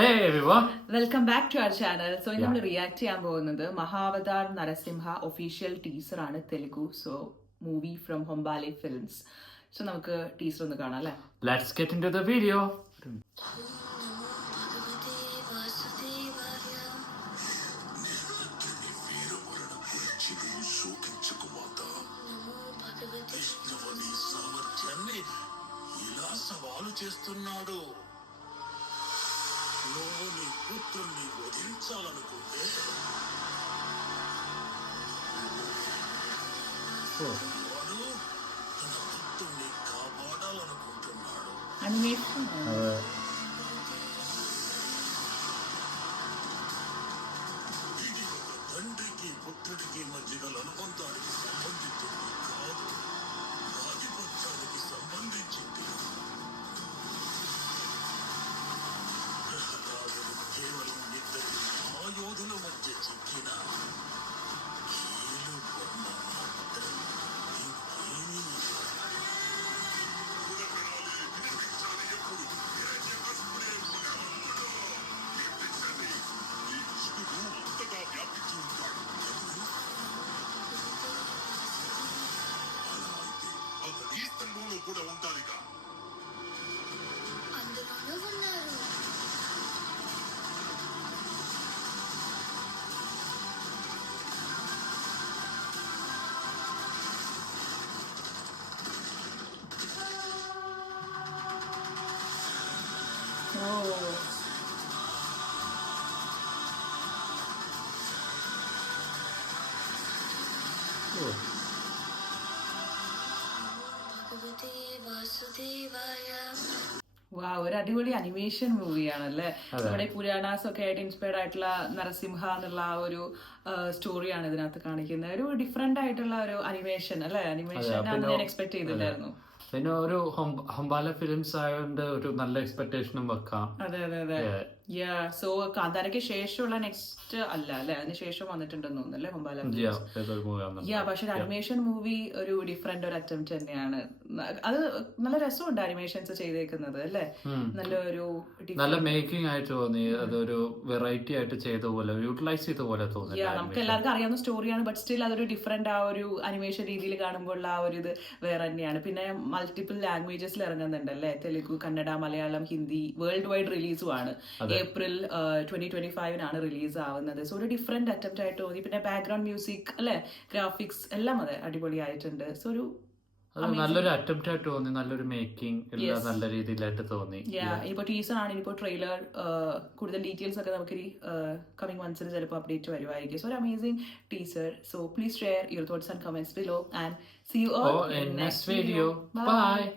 Hey everyone. Welcome back to our channel. So ഇന്ന് നമ്മൾ react ചെയ്യാൻ പോകുന്നത് മഹാവതാർ നരസിംഹ ഒഫീഷ്യൽ ടീസർ ആണ് Telugu. So movie from Hombale films. So നമുക്ക് ടീസർ ഒന്ന് കാണാം അല്ലേ? Let's get into the video. చేస్తున్నాడు. నువ్వు నీ పుత్రుణ్ణి వధించాలనుకుంటే వాడు తన పుత్రుణ్ణి కాపాడాలనుకుంటున్నాడు. അനിമേഷൻ ఇది ఒక తండ్రికి పుత్రుడికి మధ్య గల అనుబంధానికి సంబంధించింది కాదు, ఆధిపత్యానికి సంబంధించింది. కేవలం ఇద్దరు మహాయోధుల మధ్య చిక్కిన కీలు బొమ్మ మాత్రం, ఇంకేమీ అంతగా వ్యాపించి ఉంటాడు. అలా అయితే అతను ఈ స్తంభంలో కూడా ఉండాలిగా. అందులోనూ ఉన్నారు. ഭഗവതേ വാസുദേവായ. ഒരു അടിപൊളി അനിമേഷൻ മൂവിയാണല്ലേ. നമ്മുടെ പുരാണാസ് ഒക്കെ ആയിട്ട് ഇൻസ്പയർഡ് ആയിട്ടുള്ള നരസിംഹ എന്നുള്ള ആ ഒരു സ്റ്റോറിയാണ് ഇതിനകത്ത് കാണിക്കുന്നത്. ഒരു ഡിഫറെന്റ് ആയിട്ടുള്ള ഒരു അനിമേഷൻ അല്ലെ? അനിമേഷൻ ഞാൻ എക്സ്പെക്ട് ചെയ്തില്ലായിരുന്നു. പിന്നെ ഒരു ഹൊംബാല ഫിലിംസ് ആയതുകൊണ്ട് ഒരു നല്ല എക്സ്പെക്ടേഷനും വെക്കാം. അതെ അതെ അതെ. സോ കാന്താരയ്ക്ക് ശേഷമുള്ള നെക്സ്റ്റ് അല്ല അല്ലെ, അതിന് ശേഷം വന്നിട്ടുണ്ടെന്ന് തോന്നുന്നല്ലേ ഹൊംബാല. പക്ഷെ അനിമേഷൻ മൂവി ഒരു ഡിഫറെന്റ് ഒരു അറ്റംപ്റ്റ് തന്നെയാണ്. അത് നല്ല രസമുണ്ട് അനിമേഷൻസ് ചെയ്തേക്കുന്നത് അല്ലെ. നല്ലൊരു നല്ല മേക്കിംഗ് ആയിട്ട് തോന്നി. അതൊരു വെറൈറ്റി ആയിട്ട് ചെയ്ത പോലെ, യൂട്ടിലൈസ് ചെയ്ത പോലെ തോന്നി. നമുക്ക് എല്ലാവർക്കും അറിയാവുന്ന സ്റ്റോറിയാണ്, ബട്ട് സ്റ്റിൽ അതൊരു ഡിഫറെന്റ് ആ ഒരു അനിമേഷൻ രീതിയിൽ കാണുമ്പോൾ ആ ഒരു ഇത് വേറെ തന്നെയാണ്. പിന്നെ മൾട്ടിപ്പിൾ ലാംഗ്വേജസിൽ ഇറങ്ങുന്നുണ്ട് അല്ലേ? തെലുഗു, കന്നഡ, മലയാളം, ഹിന്ദി, വേൾഡ് വൈഡ് റിലീസും ആണ്. ഏപ്രിൽ 2025 റിലീസ് ആവുന്നത്. സോ ഒരു ഡിഫറെന്റ് അറ്റംപ്റ്റ് ആയിട്ട് തോന്നി. പിന്നെ ബാക്ക്ഗ്രൗണ്ട് മ്യൂസിക് അല്ലെ, ഗ്രാഫിക്സ് എല്ലാം അതെ അടിപൊളിയായിട്ടുണ്ട്. സോ ഒരു നല്ലൊരു അറ്റംപ്റ്റ് ആയിട്ട് തോന്നി. നല്ലൊരു മേക്കിംഗ് എല്ലാം നല്ല രീതിയിലായിട്ട് തോന്നി. ഇനിയിപ്പോ ടീസർ ആണ്, ഇനിയിപ്പോ ട്രെയിലർ, കൂടുതൽ ഡീറ്റെയിൽസ് ഒക്കെ നമുക്ക് കമ്മിങ് മന്ത്സിൽ ചിലപ്പോൾ അപ്ഡേറ്റ് വരുമായിരിക്കും. സോ ഒരു amazing teaser. So please share your thoughts and comments below and see you all in next video. Bye.